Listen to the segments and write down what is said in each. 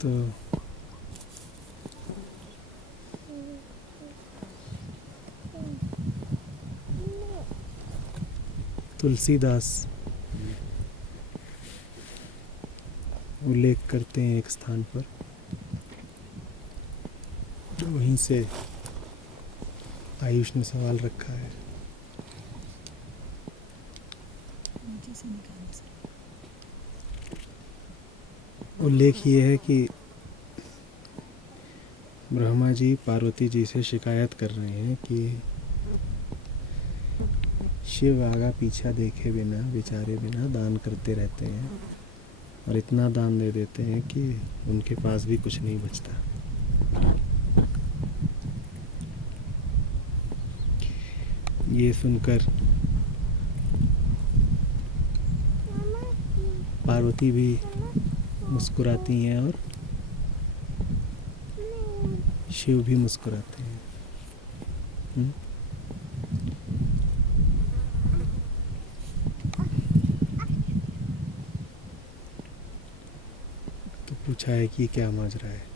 तो तुलसीदास उल्लेख करते हैं एक स्थान पर, तो वहीं से आयुष ने सवाल रखा है। उल्लेख ये है कि ब्रह्मा जी पार्वती जी से शिकायत कर रहे हैं कि शिव आगा पीछा देखे बिना विचारे बिना दान करते रहते हैं और इतना दान दे देते हैं कि उनके पास भी कुछ नहीं बचता। ये सुनकर पार्वती भी मुस्कुराती हैं और शिव भी मुस्कुराते हैं। तो पूछा है कि क्या माजरा है।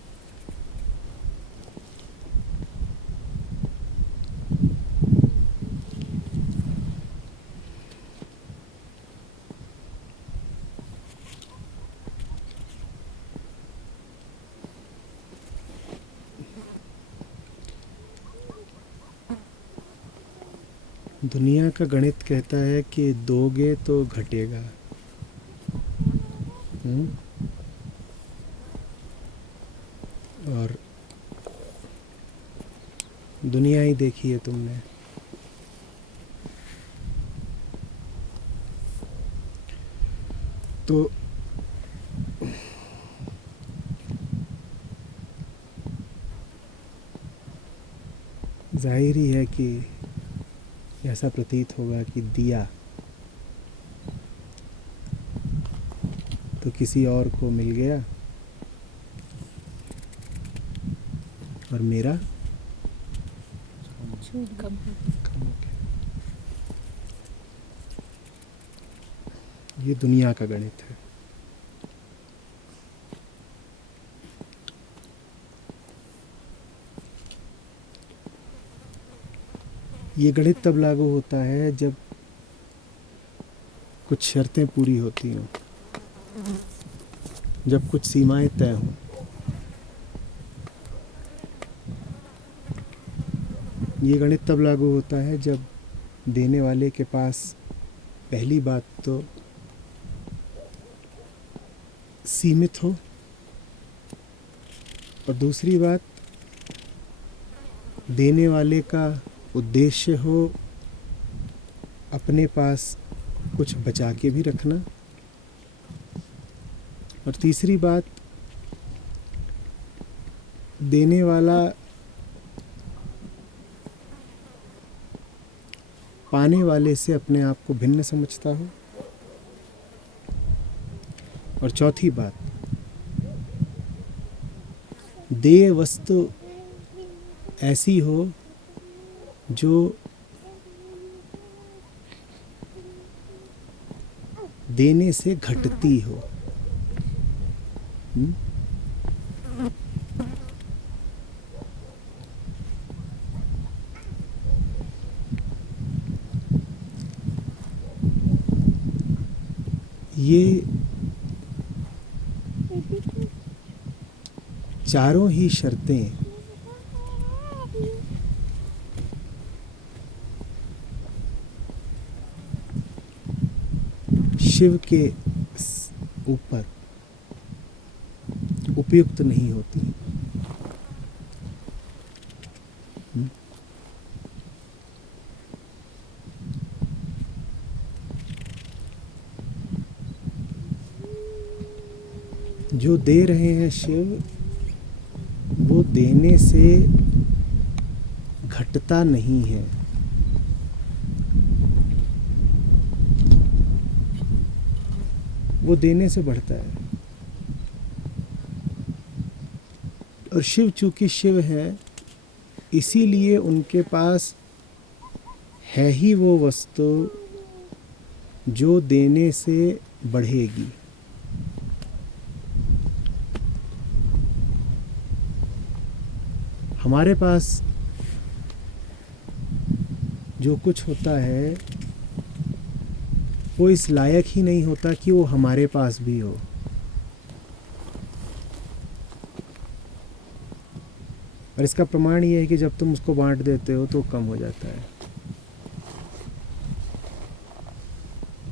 दुनिया का गणित कहता है कि दोगे तो घटेगा। और दुनिया ही देखी है तुमने। तो जाहिर ही है कि ऐसा प्रतीत होगा कि दिया तो किसी और को मिल गया और मेरा कम हो गया। ये दुनिया का गणित है। ये गणित तब लागू होता है जब कुछ शर्तें पूरी होती हों, जब कुछ सीमाएं तय हों। ये गणित तब लागू होता है जब देने वाले के पास पहली बात तो सीमित हो और दूसरी बात देने वाले का उद्देश्य हो अपने पास कुछ बचा के भी रखना, और तीसरी बात देने वाला पाने वाले से अपने आप को भिन्न समझता हो, और चौथी बात देय वस्तु ऐसी हो जो देने से घटती हो। ये चारों ही शर्तें शिव के ऊपर उपयुक्त नहीं होती। जो दे रहे हैं शिव, वो देने से घटता नहीं है, वो देने से बढ़ता है। और शिव चूंकि शिव है, इसीलिए उनके पास है ही वो वस्तु जो देने से बढ़ेगी। हमारे पास जो कुछ होता है वो इस लायक ही नहीं होता कि वो हमारे पास भी हो। और इसका प्रमाण ये है कि जब तुम उसको बांट देते हो तो कम हो जाता है।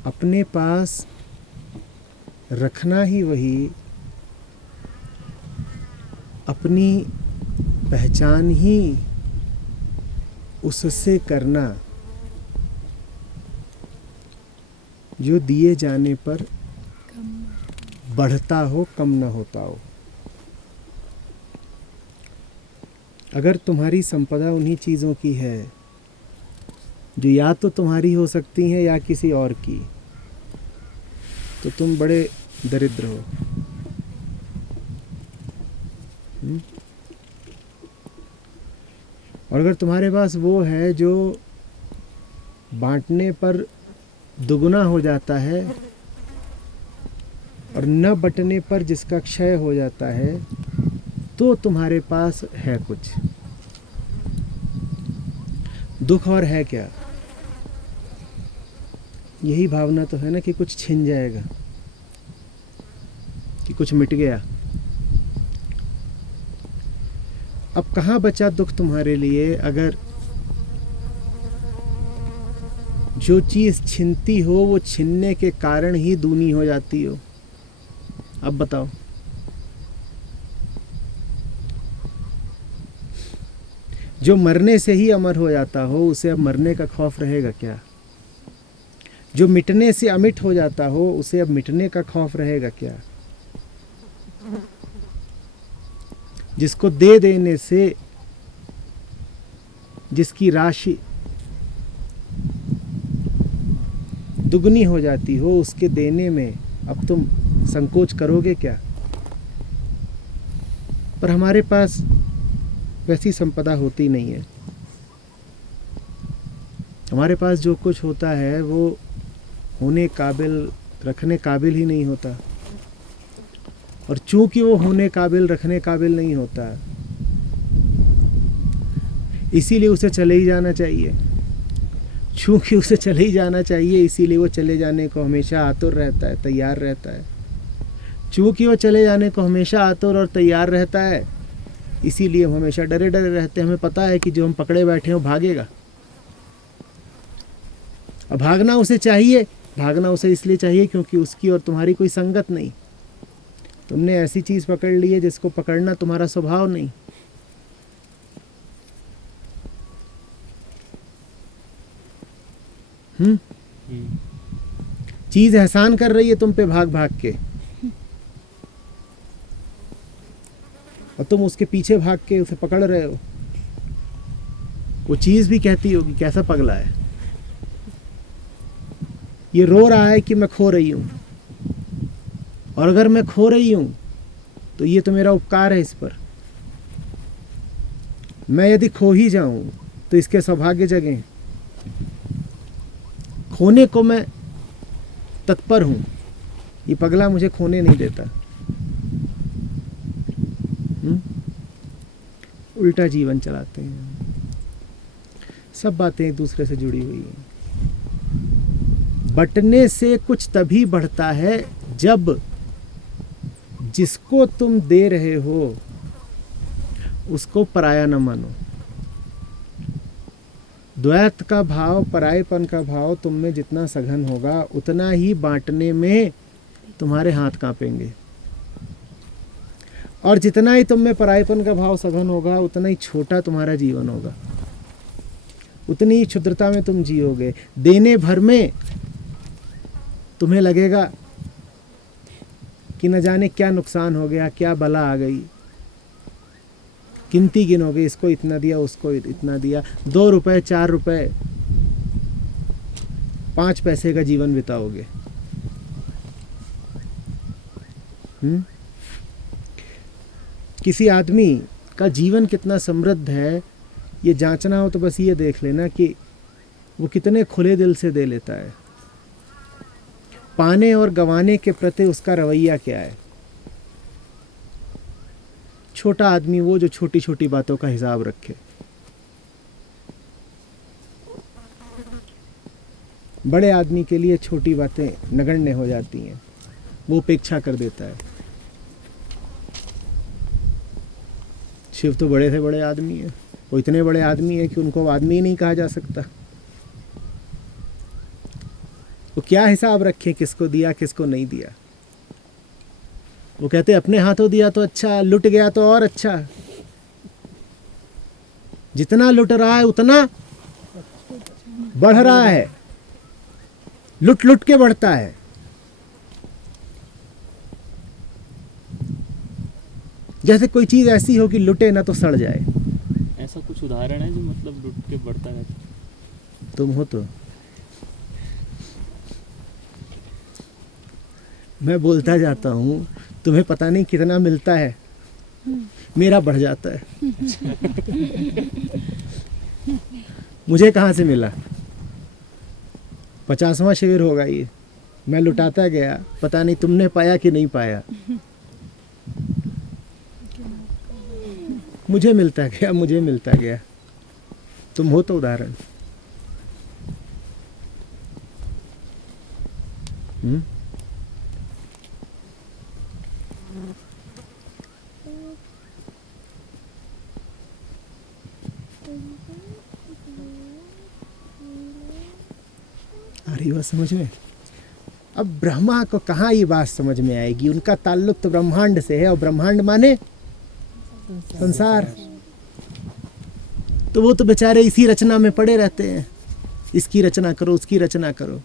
अपने पास रखना ही वही, अपनी पहचान ही उससे करना जो दिए जाने पर बढ़ता हो, कम ना होता हो। अगर तुम्हारी संपदा उन्हीं चीज़ों की है जो या तो तुम्हारी हो सकती हैं या किसी और की, तो तुम बड़े दरिद्र हो। और अगर तुम्हारे पास वो है जो बांटने पर दुगुना हो जाता है और न बंटने पर जिसका क्षय हो जाता है, तो तुम्हारे पास है कुछ। दुख और है क्या? यही भावना तो है ना कि कुछ छिन जाएगा, कि कुछ मिट गया। अब कहाँ बचा दुख तुम्हारे लिए? अगर जो चीज छिनती हो वो छिनने के कारण ही दूनी हो जाती हो। अब बताओ, जो मरने से ही अमर हो जाता हो उसे अब मरने का खौफ रहेगा क्या? जो मिटने से अमिट हो जाता हो उसे अब मिटने का खौफ रहेगा क्या? जिसको दे देने से जिसकी राशि दुगनी हो जाती हो, उसके देने में अब तुम संकोच करोगे क्या? पर हमारे पास वैसी संपदा होती नहीं है। हमारे पास जो कुछ होता है वो होने काबिल, रखने काबिल ही नहीं होता। और चूंकि वो होने काबिल, रखने काबिल नहीं होता, इसीलिए उसे चले ही जाना चाहिए। चूंकि उसे चले ही जाना चाहिए, इसीलिए वो चले जाने को हमेशा आतुर रहता है, तैयार रहता है। चूंकि वो चले जाने को हमेशा आतुर और तैयार रहता है, इसीलिए हम हमेशा डरे डरे रहते हैं। हमें पता है कि जो हम पकड़े बैठे हैं वो भागेगा। अब भागना उसे चाहिए, भागना उसे इसलिए चाहिए क्योंकि उसकी और तुम्हारी कोई संगत नहीं। तुमने ऐसी चीज पकड़ ली है जिसको पकड़ना तुम्हारा स्वभाव नहीं। चीज एहसान कर रही है तुम पे भाग भाग के, और तुम उसके पीछे भाग के उसे पकड़ रहे हो। वो चीज भी कहती होगी कैसा पगला है, ये रो रहा है कि मैं खो रही हूं, और अगर मैं खो रही हूं तो ये तो मेरा उपकार है इस पर। मैं यदि खो ही जाऊं तो इसके सौभाग्य जगें। खोने को मैं तत्पर हूं, ये पगला मुझे खोने नहीं देता। उल्टा जीवन चलाते हैं। सब बातें एक दूसरे से जुड़ी हुई हैं। बंटने से कुछ तभी बढ़ता है जब जिसको तुम दे रहे हो उसको पराया न मानो। द्वैत का भाव, परायेपन का भाव तुम में जितना सघन होगा, उतना ही बांटने में तुम्हारे हाथ कांपेंगे। और जितना ही तुम में परायेपन का भाव सघन होगा, उतना ही छोटा तुम्हारा जीवन होगा, उतनी ही क्षुद्रता में तुम जियोगे। देने भर में तुम्हें लगेगा कि न जाने क्या नुकसान हो गया, क्या बला आ गई। गिनती गिनोगे, इसको इतना दिया, उसको इतना दिया। 2 रुपए, 4 रुपए, 5 पैसे का जीवन बिताओगे। किसी आदमी का जीवन कितना समृद्ध है, ये जांचना हो तो बस ये देख लेना कि वो कितने खुले दिल से दे लेता है। पाने और गंवाने के प्रति उसका रवैया क्या है। छोटा आदमी वो जो छोटी छोटी बातों का हिसाब रखे। बड़े आदमी के लिए छोटी बातें नगण्य हो जाती हैं, वो उपेक्षा कर देता है। शिव तो बड़े से बड़े आदमी है, वो इतने बड़े आदमी है कि उनको आदमी ही नहीं कहा जा सकता। वो क्या हिसाब रखे किसको दिया किसको नहीं दिया। वो कहते अपने हाथों दिया तो अच्छा, लुट गया तो और अच्छा। जितना लुट रहा है उतना बढ़ रहा है, लुट लुट के बढ़ता है। जैसे कोई चीज ऐसी हो कि लुटे ना तो सड़ जाए। ऐसा कुछ उदाहरण है जो मतलब लुट के बढ़ता है? तुम हो तो। मैं बोलता जाता हूँ, तुम्हें पता नहीं कितना मिलता है, मेरा बढ़ जाता है। मुझे कहाँ से मिला? 50वां शिविर होगा ये, मैं लुटाता गया, पता नहीं तुमने पाया कि नहीं पाया। मुझे मिलता गया, मुझे मिलता गया। तुम हो तो उदाहरण। आ रही बात समझ में? अब ब्रह्मा को कहाँ ये बात समझ में आएगी? उनका ताल्लुक तो ब्रह्मांड से है, और ब्रह्मांड माने संसार। तो वो तो बेचारे इसी रचना में पड़े रहते हैं, इसकी रचना करो उसकी रचना करो।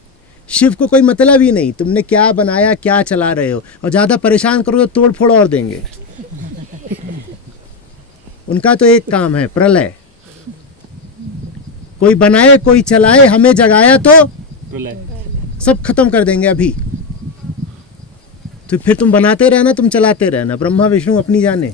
शिव को कोई मतलब ही नहीं तुमने क्या बनाया क्या चला रहे हो, और ज्यादा परेशान करो तो तोड़ फोड़ और देंगे। उनका तो एक काम है प्रलय। कोई बनाए कोई चलाए, हमें जगाया तो प्रलय, सब खत्म कर देंगे अभी। तो फिर तुम बनाते रहना, तुम चलाते रहना। ब्रह्मा विष्णु अपनी जाने।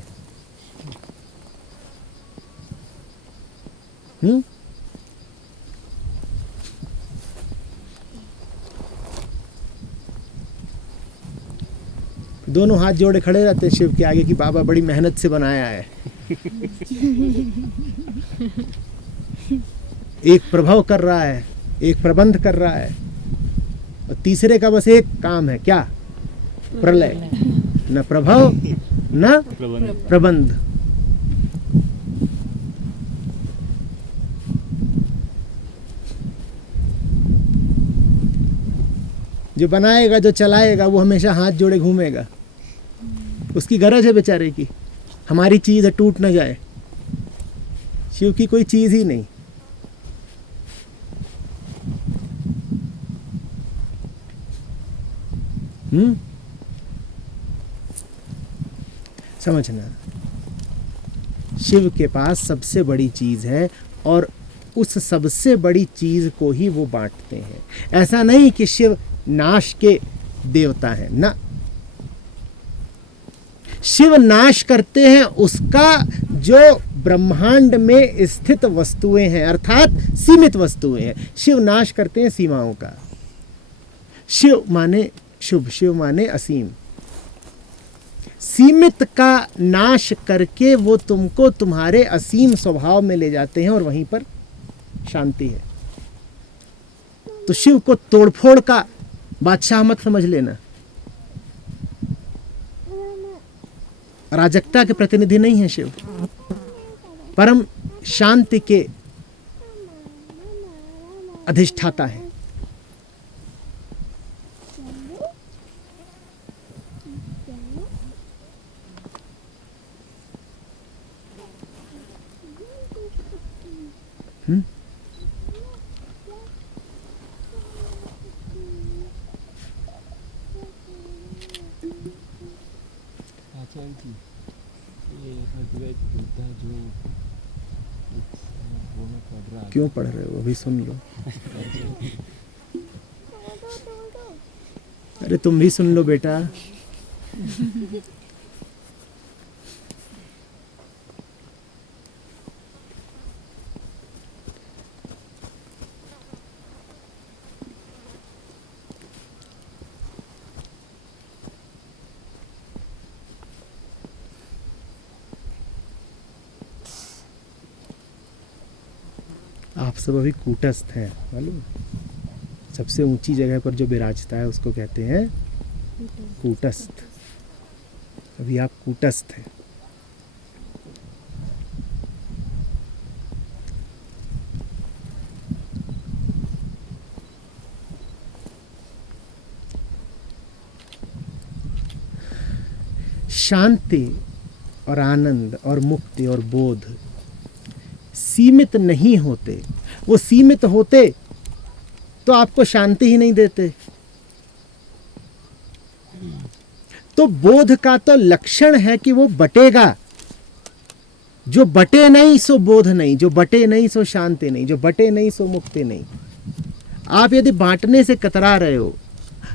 दोनों हाथ जोड़े खड़े रहते शिव के आगे कि बाबा बड़ी मेहनत से बनाया है। एक प्रभाव कर रहा है, एक प्रबंध कर रहा है, और तीसरे का बस एक काम है, क्या? प्रलय। न प्रभाव न प्रबंध। जो बनाएगा जो चलाएगा वो हमेशा हाथ जोड़े घूमेगा। उसकी गरज है बेचारे की, हमारी चीज है टूट न जाए। शिव की कोई चीज ही नहीं। समझना, शिव के पास सबसे बड़ी चीज है, और उस सबसे बड़ी चीज को ही वो बांटते हैं। ऐसा नहीं कि शिव नाश के देवता है ना, शिव नाश करते हैं उसका जो ब्रह्मांड में स्थित वस्तुएं हैं, अर्थात सीमित वस्तुएं हैं। शिव नाश करते हैं सीमाओं का। शिव माने शुभ, शिव माने असीम। सीमित का नाश करके वो तुमको तुम्हारे असीम स्वभाव में ले जाते हैं, और वहीं पर शांति है। तो शिव को तोड़फोड़ का बादशाह मत समझ लेना। अराजकता के प्रतिनिधि नहीं है शिव, परम शांति के अधिष्ठाता है। आचार्य जी, ये अद्वैत बुद्धा जो वो मैं पढ़ रहा, क्यों पढ़ रहे हो? अभी सुन लो। अरे तुम भी सुन लो बेटा। आप सब अभी कूटस्थ हैं, मालूम? सबसे ऊंची जगह पर जो विराजता है उसको कहते हैं कूटस्थ। अभी आप कूटस्थ हैं। शांति और आनंद और मुक्ति और बोध सीमित नहीं होते। वो सीमित होते तो आपको शांति ही नहीं देते। तो बोध का तो लक्षण है कि वो बटेगा। जो बटे नहीं सो बोध नहीं, जो बटे नहीं सो शांति नहीं, जो बटे नहीं सो मुक्ति नहीं। आप यदि बांटने से कतरा रहे हो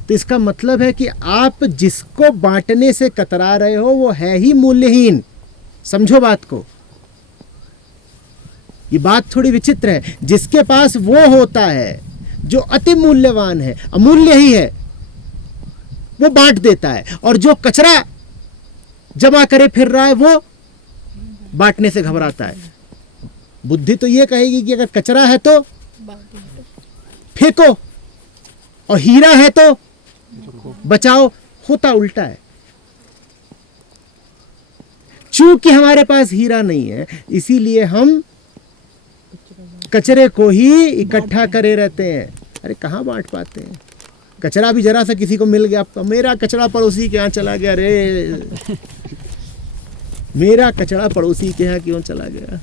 तो इसका मतलब है कि आप जिसको बांटने से कतरा रहे हो वो है ही मूल्यहीन। समझो बात को। ये बात थोड़ी विचित्र है। जिसके पास वो होता है जो अति मूल्यवान है, अमूल्य ही है, वो बांट देता है, और जो कचरा जमा करे फिर रहा है वो बांटने से घबराता है। बुद्धि तो ये कहेगी कि अगर कचरा है तो फेंको और हीरा है तो बचाओ। होता उल्टा है। चूंकि हमारे पास हीरा नहीं है इसीलिए हम कचरे को ही इकट्ठा करे रहते हैं। अरे कहाँ बांट पाते हैं? कचरा भी जरा सा किसी को मिल गया, आपका मेरा कचरा पड़ोसी के यहाँ चला गया, रे मेरा कचरा पड़ोसी के यहाँ क्यों चला गया?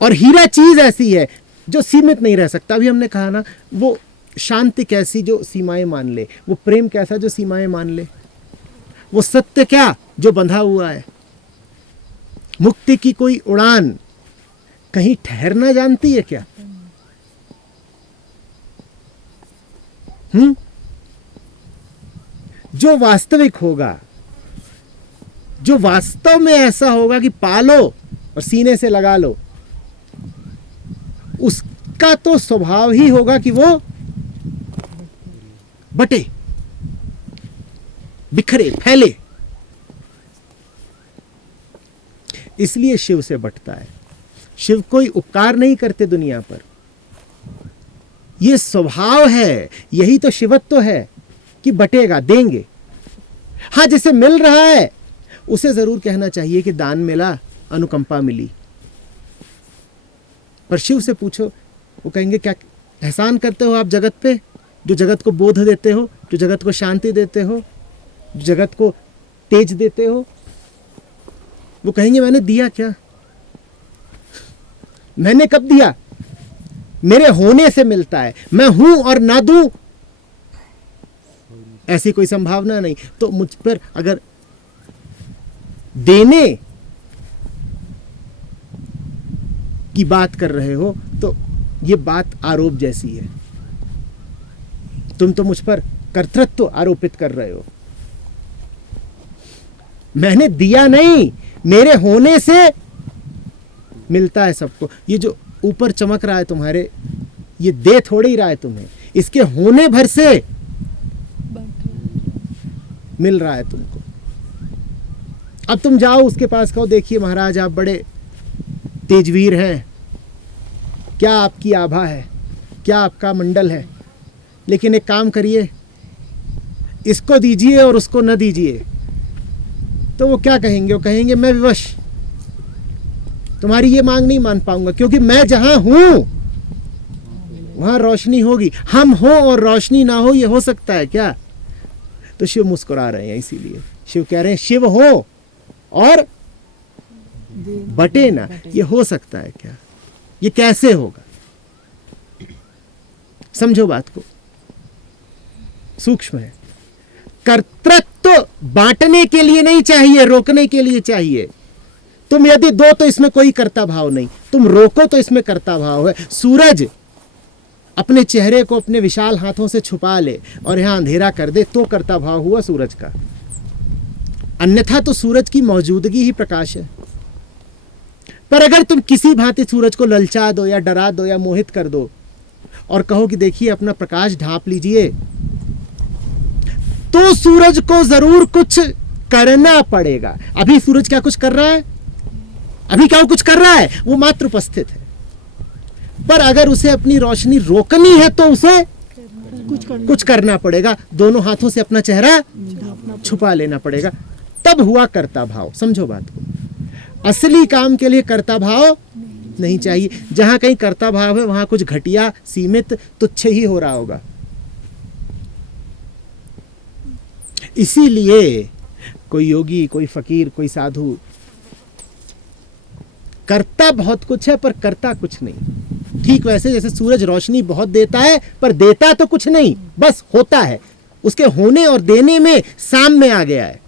और हीरा चीज ऐसी है जो सीमित नहीं रह सकता। अभी हमने कहा ना, वो शांति कैसी जो सीमाएं मान ले, वो प्रेम कैसा जो सीमाएं मान ले, वो सत्य क्या जो बंधा हुआ है। मुक्ति की कोई उड़ान कहीं ठहरना जानती है क्या? जो वास्तविक होगा, जो वास्तव में ऐसा होगा कि पालो और सीने से लगा लो, उसका तो स्वभाव ही होगा कि वो बटे, बिखरे, फैले। इसलिए शिव से बटता है। शिव कोई उपकार नहीं करते दुनिया पर, ये स्वभाव है। यही तो शिवत्व है कि बटेगा, देंगे। हाँ, जिसे मिल रहा है उसे जरूर कहना चाहिए कि दान मिला, अनुकंपा मिली। पर शिव से पूछो, वो कहेंगे क्या एहसान करते हो आप जगत पे, जो जगत को बोध देते हो, जो जगत को शांति देते हो, जो जगत को तेज देते हो। वो कहेंगे मैंने दिया क्या? मैंने कब दिया? मेरे होने से मिलता है। मैं हूं और ना दूं ऐसी कोई संभावना नहीं। तो मुझ पर अगर देने की बात कर रहे हो तो ये बात आरोप जैसी है। तुम तो मुझ पर कर्तृत्व आरोपित कर रहे हो। मैंने दिया नहीं, मेरे होने से मिलता है सबको। ये जो ऊपर चमक रहा है तुम्हारे, ये दे थोड़ी रहा है तुम्हें, इसके होने भर से मिल रहा है तुमको। अब तुम जाओ उसके पास, कहो देखिए महाराज आप बड़े तेजवीर हैं, क्या आपकी आभा है, क्या आपका मंडल है, लेकिन एक काम करिए, इसको दीजिए और उसको न दीजिए। तो वो क्या कहेंगे? वो कहेंगे मैं विवश, तुम्हारी ये मांग नहीं मान पाऊंगा, क्योंकि मैं जहां हूं वहां रोशनी होगी। हम हो और रोशनी ना हो, ये हो सकता है क्या? तो शिव मुस्कुरा रहे हैं। इसीलिए शिव कह रहे हैं शिव हो और बटे ना। ये हो सकता है क्या? ये कैसे होगा? समझो बात को, सूक्ष्म है। कर्तृत्व बांटने के लिए नहीं चाहिए, रोकने के लिए चाहिए। तुम यदि दो तो इसमें कोई कर्ता भाव नहीं, तुम रोको तो इसमें कर्ता भाव है। सूरज अपने चेहरे को अपने विशाल हाथों से छुपा ले और यहां अंधेरा कर दे तो कर्ता भाव हुआ सूरज का। अन्यथा तो सूरज की मौजूदगी ही प्रकाश है। पर अगर तुम किसी भांति सूरज को ललचा दो या डरा दो या मोहित कर दो और कहो कि देखिए अपना प्रकाश ढांप लीजिए, तो सूरज को जरूर कुछ करना पड़ेगा। अभी सूरज क्या कुछ कर रहा है? अभी क्या वो कुछ कर रहा है? वो मात्र उपस्थित है। पर अगर उसे अपनी रोशनी रोकनी है तो उसे कुछ करना पड़ेगा, दोनों हाथों से अपना चेहरा छुपा लेना पड़ेगा, तब हुआ कर्ता भाव। समझो बात को, असली काम के लिए कर्ता भाव नहीं चाहिए। जहां कहीं कर्ता भाव है वहां कुछ घटिया, सीमित, तुच्छ ही हो रहा होगा। इसीलिए कोई योगी, कोई फकीर, कोई साधु, करता बहुत कुछ है पर करता कुछ नहीं। ठीक वैसे जैसे सूरज रोशनी बहुत देता है पर देता तो कुछ नहीं, बस होता है। उसके होने और देने में साम्य आ गया है।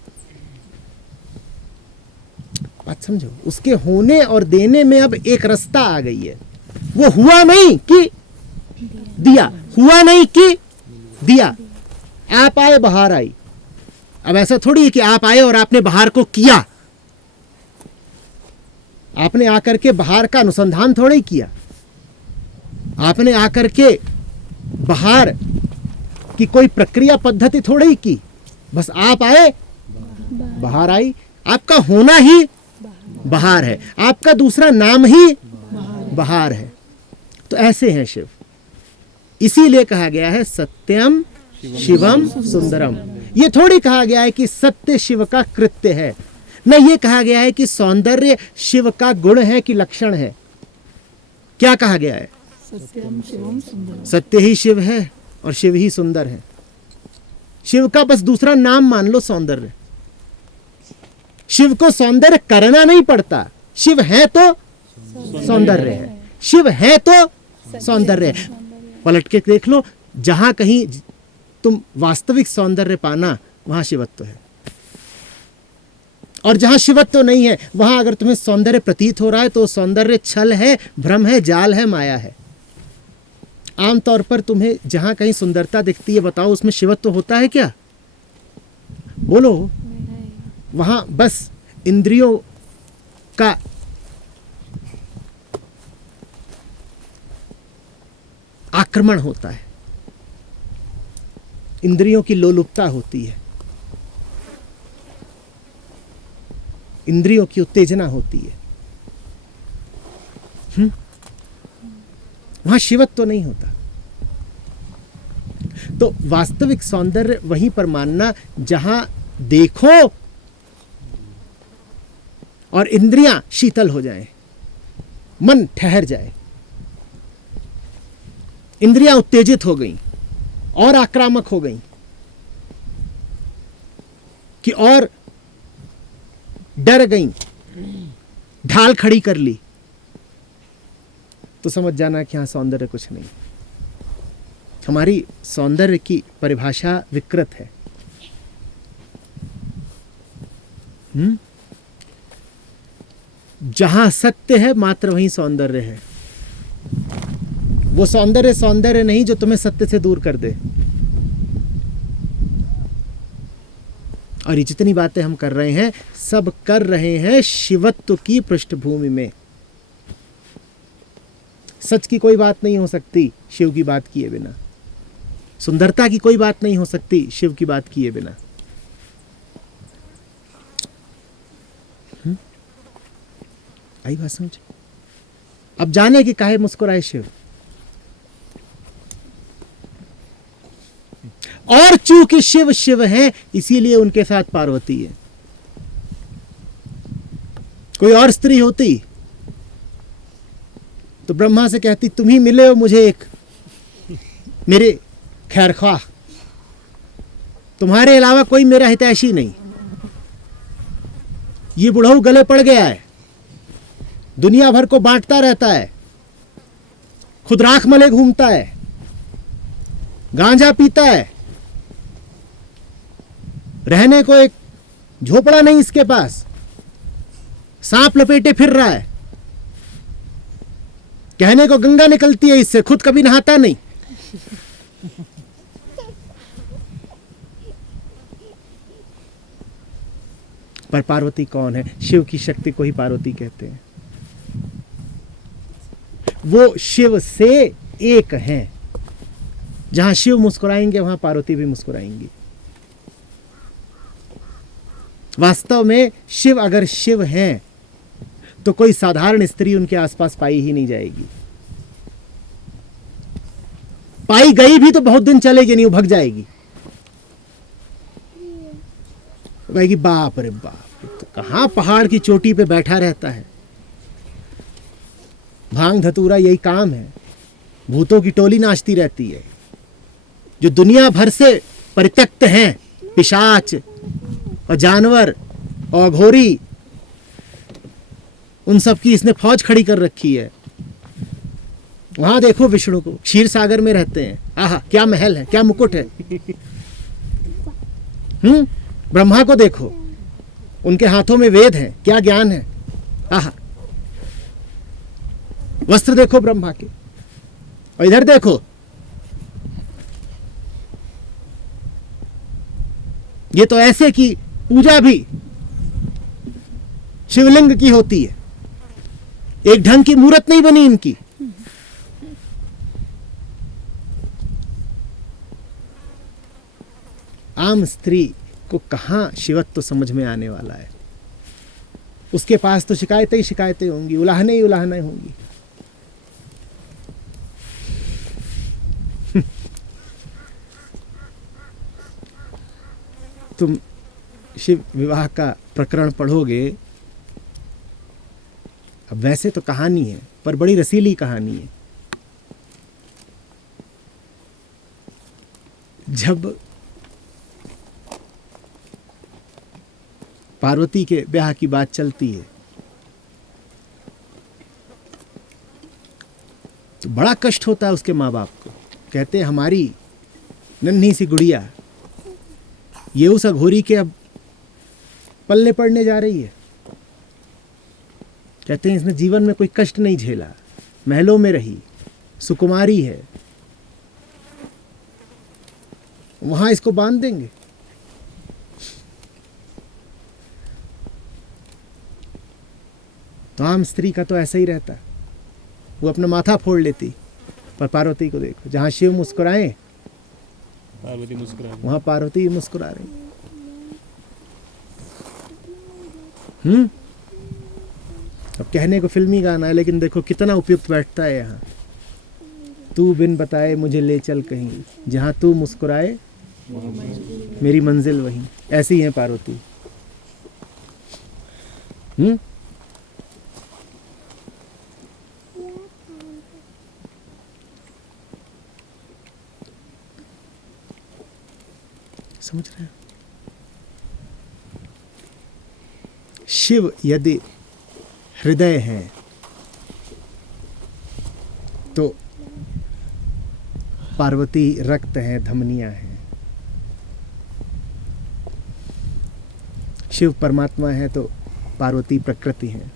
बात समझो, उसके होने और देने में अब एक रास्ता आ गई है। वो हुआ नहीं कि दिया, हुआ नहीं कि दिया। आप आए, बाहर आई। अब ऐसा थोड़ी है कि आप आए और आपने बाहर को किया। आपने आकर के बाहर का अनुसंधान थोड़ा ही किया। आपने आकर के बाहर की कोई प्रक्रिया पद्धति थोड़ी ही की। बस आप आए, बाहर आई। आपका होना ही बाहर है, आपका दूसरा नाम ही बाहर है। तो ऐसे हैं शिव। इसीलिए कहा गया है सत्यम शिवम सुंदरम। ये थोड़ी कहा गया है कि सत्य शिव का कृत्य है, न ये कहा गया है कि सौंदर्य शिव का गुण है कि लक्षण है। क्या कहा गया है? सत्यम शिवम सुंदरम। सत्य ही शिव है और शिव ही सुंदर है। शिव का बस दूसरा नाम मान लो सौंदर्य। शिव को सौंदर्य करना नहीं पड़ता। शिव है तो सौंदर्य है, शिव है तो सौंदर्य है। पलट के देख लो, जहां कहीं तुम वास्तविक सौंदर्य पाना वहां शिवत्व है, और जहां शिवत्व नहीं है वहां अगर तुम्हें सौंदर्य प्रतीत हो रहा है तो सौंदर्य छल है, भ्रम है, जाल है, माया है। आमतौर पर तुम्हें जहां कहीं सुंदरता दिखती है, बताओ उसमें शिवत्व होता है क्या? बोलो। वहां बस इंद्रियों का आक्रमण होता है, इंद्रियों की लोलुपता होती है, इंद्रियों की उत्तेजना होती है। वहां शिवत्व तो नहीं होता। तो वास्तविक सौंदर्य वहीं पर मानना जहां देखो और इंद्रियां शीतल हो जाएं, मन ठहर जाए, इंद्रियां उत्तेजित हो गईं और आक्रामक हो गईं कि और डर गईं, ढाल खड़ी कर ली, तो समझ जाना कि यहां सौंदर्य कुछ नहीं। हमारी सौंदर्य की परिभाषा विकृत है। जहां सत्य है मात्र वहीं सौंदर्य है। वो सौंदर्य सौंदर्य नहीं जो तुम्हें सत्य से दूर कर दे। और ये जितनी बातें हम कर रहे हैं सब कर रहे हैं शिवत्व की पृष्ठभूमि में। सच की कोई बात नहीं हो सकती शिव की बात किए बिना, सुंदरता की कोई बात नहीं हो सकती शिव की बात किए बिना। आई बात समझ? अब जाने कि काहे मुस्कुराए शिव। और चूंकि शिव शिव है इसीलिए उनके साथ पार्वती है। कोई और स्त्री होती तो ब्रह्मा से कहती तुम ही मिले हो मुझे एक मेरे खैरख्वाह, तुम्हारे अलावा कोई मेरा हितैषी नहीं। ये बुढ़ऊ गले पड़ गया है, दुनिया भर को बांटता रहता है, खुद राख मले घूमता है, गांजा पीता है, रहने को एक झोपड़ा नहीं इसके पास, सांप लपेटे फिर रहा है, कहने को गंगा निकलती है इससे, खुद कभी नहाता नहीं। पर पार्वती कौन है? शिव की शक्ति को ही पार्वती कहते हैं। वो शिव से एक हैं। जहां शिव मुस्कुराएंगे वहां पार्वती भी मुस्कुराएंगी। वास्तव में शिव अगर शिव हैं तो कोई साधारण स्त्री उनके आसपास पाई ही नहीं जाएगी। पाई गई भी तो बहुत दिन चलेगी नहीं, वो भग जाएगी। कहेगी बाप रे बाप, तो कहां पहाड़ की चोटी पे बैठा रहता है, भांग धतूरा यही काम है, भूतों की टोली नाचती रहती है। जो दुनिया भर से परित्यक्त हैं, पिशाच और जानवर और घोरी, उन सब की इसने फौज खड़ी कर रखी है। वहां देखो विष्णु को, क्षीर सागर में रहते हैं, आहा क्या महल है, क्या मुकुट है। ब्रह्मा को देखो, उनके हाथों में वेद है, क्या ज्ञान है, आहा। वस्त्र देखो ब्रह्मा के, और इधर देखो, ये तो ऐसे कि पूजा भी शिवलिंग की होती है, एक ढंग की मूर्त नहीं बनी इनकी। आम स्त्री को कहां शिवत्व समझ में आने वाला है। उसके पास तो शिकायतें ही शिकायतें होंगी, उलाहने ही उलाहने होंगी। तुम शिव विवाह का प्रकरण पढ़ोगे, अब वैसे तो कहानी है पर बड़ी रसीली कहानी है। जब पार्वती के ब्याह की बात चलती है तो बड़ा कष्ट होता है उसके माँ बाप को। कहते हैं हमारी नन्ही सी गुड़िया ये उस अघोरी के अब पल्ले पड़ने जा रही है। कहते हैं इसने जीवन में कोई कष्ट नहीं झेला, महलों में रही, सुकुमारी है, वहां इसको बांध देंगे। तो आम स्त्री का तो ऐसा ही रहता, वो अपना माथा फोड़ लेती। पर पार्वती को देखो, जहां शिव मुस्कुराए पार्वती मुस्कुरा रही। वहां पार्वती मुस्कुरा रही। अब कहने को फिल्मी गाना है, लेकिन देखो कितना उपयुक्त बैठता है यहाँ। तू बिन बताए मुझे ले चल कहीं, जहां तू मुस्कुराए मेरी मंजिल वहीं। ऐसी है पार्वती। समझ रहे हैं? शिव यदि हृदय है तो पार्वती रक्त है, धमनियां हैं। शिव परमात्मा है तो पार्वती प्रकृति है।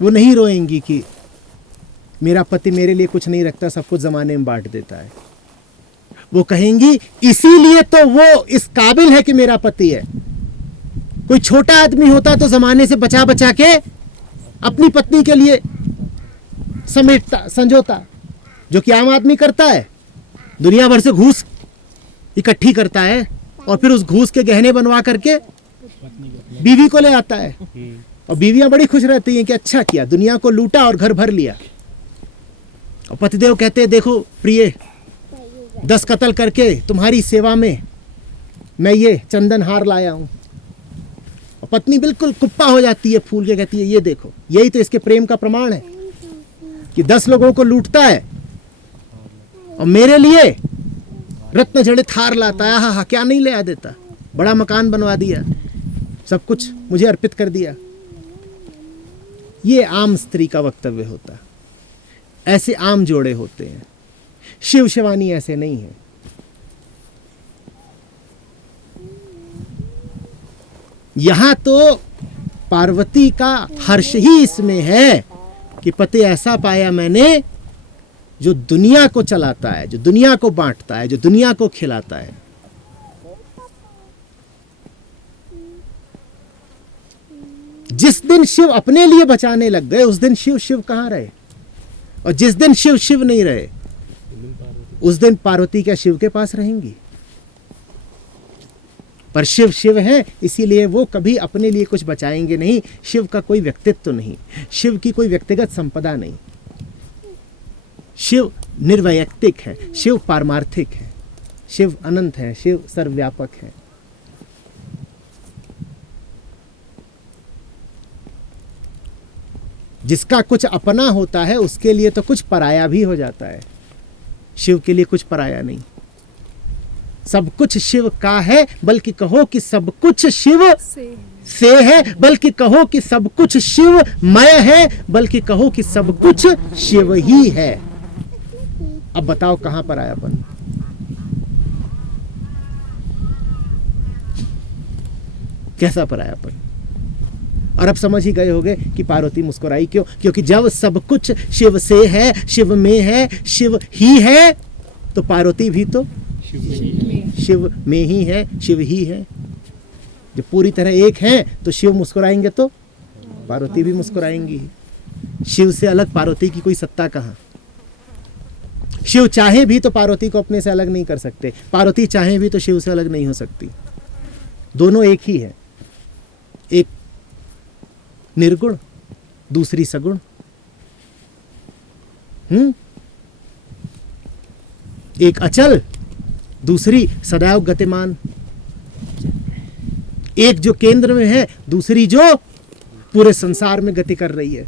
वो नहीं रोएंगी कि मेरा पति मेरे लिए कुछ नहीं रखता, सब कुछ जमाने में बांट देता है। वो कहेंगी इसीलिए तो वो इस काबिल है कि मेरा पति है। कोई छोटा आदमी होता तो जमाने से बचा बचा के अपनी पत्नी के लिए समेटता, संजोता, जो कि आम आदमी करता है। दुनिया भर से घूस इकट्ठी करता है और फिर उस घूस के गहने बनवा करके बीवी को ले आता है। और बीवियां बड़ी खुश रहती हैं कि अच्छा किया, दुनिया को लूटा और घर भर लिया। और पतिदेव कहते हैं देखो प्रिय, 10 कत्ल करके तुम्हारी सेवा में मैं ये चंदन हार लाया हूं। और पत्नी बिल्कुल कुप्पा हो जाती है, फूल के कहती है ये देखो, यही तो इसके प्रेम का प्रमाण है कि 10 लोगों को लूटता है और मेरे लिए रत्न जड़ित हार लाता है। हाँ, क्या नहीं ले आ देता, बड़ा मकान बनवा दिया, सब कुछ मुझे अर्पित कर दिया। ये आम स्त्री का वक्तव्य होता। ऐसे आम जोड़े होते हैं। शिव शिवानी ऐसे नहीं है। यहां तो पार्वती का हर्ष ही इसमें है कि पति ऐसा पाया मैंने जो दुनिया को चलाता है, जो दुनिया को बांटता है, जो दुनिया को खिलाता है। जिस दिन शिव अपने लिए बचाने लग गए उस दिन शिव शिव कहां रहे, और जिस दिन शिव शिव नहीं रहे उस दिन पार्वती क्या शिव के पास रहेंगी? पर शिव शिव है, इसीलिए वो कभी अपने लिए कुछ बचाएंगे नहीं। शिव का कोई व्यक्तित्व नहीं, शिव की कोई व्यक्तिगत संपदा नहीं। शिव निर्वैयक्तिक है, शिव पारमार्थिक है, शिव अनंत है, शिव सर्वव्यापक है। जिसका कुछ अपना होता है उसके लिए तो कुछ पराया भी हो जाता है, शिव के लिए कुछ पराया नहीं। सब कुछ शिव का है, बल्कि कहो कि सब कुछ शिव से है, बल्कि कहो कि सब कुछ शिवमय है, बल्कि कहो कि सब कुछ शिव ही है। अब बताओ कहां पर आयापन? कैसा परायापन? और अब समझ ही गए होंगे कि पार्वती मुस्कुराई क्यों? क्योंकि जब सब कुछ शिव से है, शिव में है, शिव ही है, तो पार्वती भी तो शिव में ही है, शिव ही है। जब पूरी तरह एक है तो शिव मुस्कुराएंगे तो पार्वती भी मुस्कुराएंगी। शिव से अलग पार्वती की कोई सत्ता कहाँ? शिव चाहे भी तो पार्वती को अपने से अलग नहीं कर सकते, पार्वती चाहे भी तो शिव से अलग नहीं हो सकती। दोनों एक ही है, एक निर्गुण, दूसरी सगुण। एक अचल, दूसरी सदैव गतिमान। एक जो केंद्र में है, दूसरी जो पूरे संसार में गति कर रही है।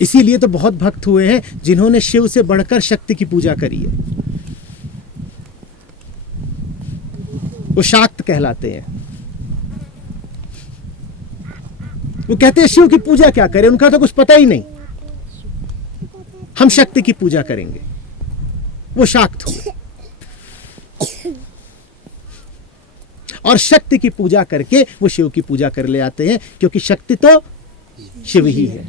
इसीलिए तो बहुत भक्त हुए हैं जिन्होंने शिव से बढ़कर शक्ति की पूजा करी है। वो शाक्त कहलाते हैं। वो कहते हैं शिव की पूजा क्या करें, उनका तो कुछ पता ही नहीं, हम शक्ति की पूजा करेंगे। वो शाक्त हुए और शक्ति की पूजा करके वो शिव की पूजा कर ले आते हैं, क्योंकि शक्ति तो शिव ही है।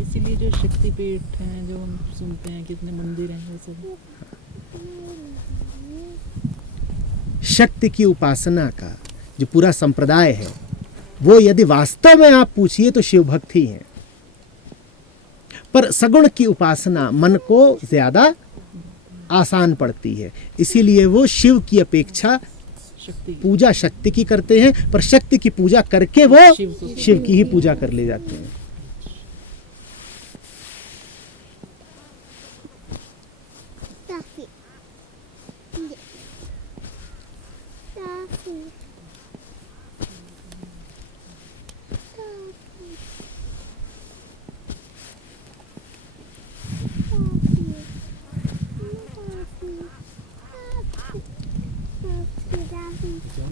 इसीलिए जो शक्तिपीठ हैं, जो हम सुनते हैं, कितने मंदिर हैं, वो सब शक्ति की उपासना का जो पूरा संप्रदाय है, वो यदि वास्तव में आप पूछिए तो शिव भक्ति है। पर सगुण की उपासना मन को ज्यादा आसान पड़ती है, इसीलिए वो शिव की अपेक्षा पूजा शक्ति की करते हैं, पर शक्ति की पूजा करके वो शिव की ही पूजा कर ले जाते हैं।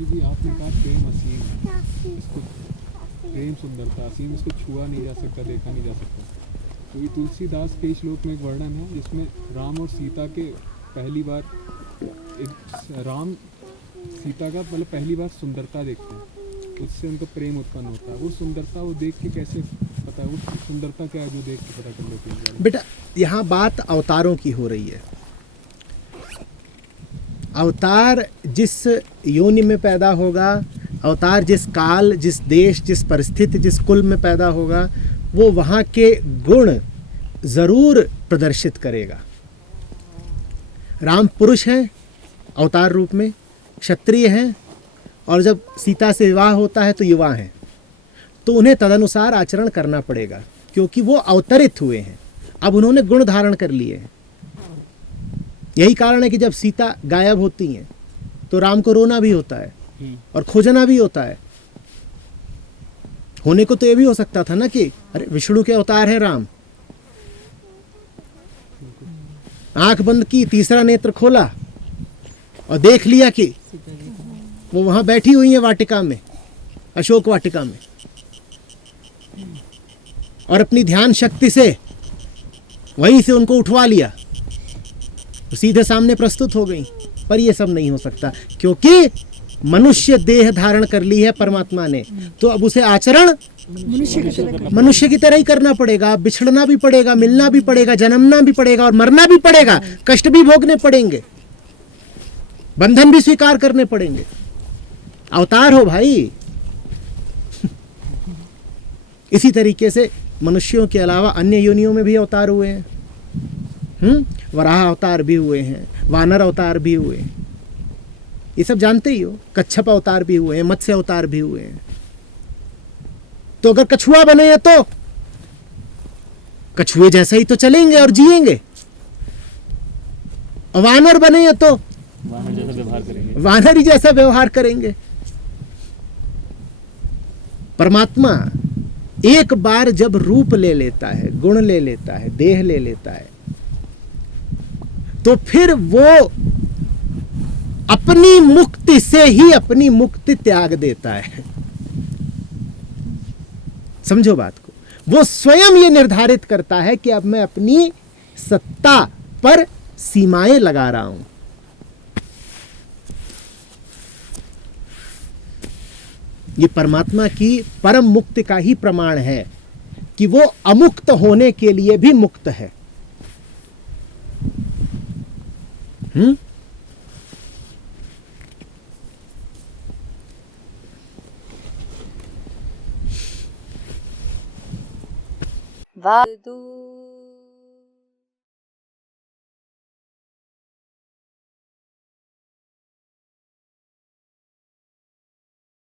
जी आपने कहा प्रेम असीम है, इसको प्रेम सुंदरता असीम, इसको छुआ नहीं जा सकता, देखा नहीं जा सकता। तो ये तुलसीदास के श्लोक में एक वर्णन है जिसमें राम और सीता के पहली बार राम सीता का मतलब पहली बार सुंदरता देखते हैं, उससे उनका प्रेम उत्पन्न होता है। वो सुंदरता वो देख के कैसे पता है, वो सुंदरता क्या है जो देख के पता कर लेते हैं? बेटा यहाँ बात अवतारों की हो रही है। अवतार जिस योनि में पैदा होगा, अवतार जिस काल, जिस देश, जिस परिस्थिति, जिस कुल में पैदा होगा, वो वहाँ के गुण जरूर प्रदर्शित करेगा। राम पुरुष हैं अवतार रूप में, क्षत्रिय हैं, और जब सीता से विवाह होता है तो युवा हैं, तो उन्हें तदनुसार आचरण करना पड़ेगा, क्योंकि वो अवतरित हुए हैं। अब उन्होंने गुण धारण कर लिए हैं। यही कारण है कि जब सीता गायब होती हैं तो राम को रोना भी होता है और खोजना भी होता है। होने को तो ये भी हो सकता था ना कि अरे विष्णु के अवतार हैं राम, आंख बंद की, तीसरा नेत्र खोला और देख लिया कि वो वहां बैठी हुई है वाटिका में, अशोक वाटिका में, और अपनी ध्यान शक्ति से वहीं से उनको उठवा लिया, तो सीधे सामने प्रस्तुत हो गई। पर ये सब नहीं हो सकता, क्योंकि मनुष्य देह धारण कर ली है परमात्मा ने, तो अब उसे आचरण मनुष्य की तरह ही करना पड़ेगा। बिछड़ना भी पड़ेगा, मिलना भी पड़ेगा, जन्मना भी पड़ेगा और मरना भी पड़ेगा, कष्ट भी भोगने पड़ेंगे, बंधन भी स्वीकार करने पड़ेंगे। अवतार हो भाई। इसी तरीके से मनुष्यों के अलावा अन्य योनियों में भी अवतार हुए हैं। वराह अवतार भी हुए हैं, वानर अवतार भी हुए हैं, ये सब जानते ही हो। कच्छप अवतार भी हुए हैं, मत्स्य अवतार भी हुए हैं। तो अगर कछुआ बने हैं तो कछुए जैसे ही तो चलेंगे और जिएंगे। वानर बने हैं तो वानर जैसा व्यवहार करेंगे। वानर ही जैसा व्यवहार करेंगे। परमात्मा एक बार जब रूप ले लेता है, गुण ले लेता है, देह ले लेता है, तो फिर वो अपनी मुक्ति से ही अपनी मुक्ति त्याग देता है। समझो बात को। वो स्वयं ये निर्धारित करता है कि अब मैं अपनी सत्ता पर सीमाएं लगा रहा हूं। ये परमात्मा की परम मुक्ति का ही प्रमाण है कि वो अमुक्त होने के लिए भी मुक्त है। वादू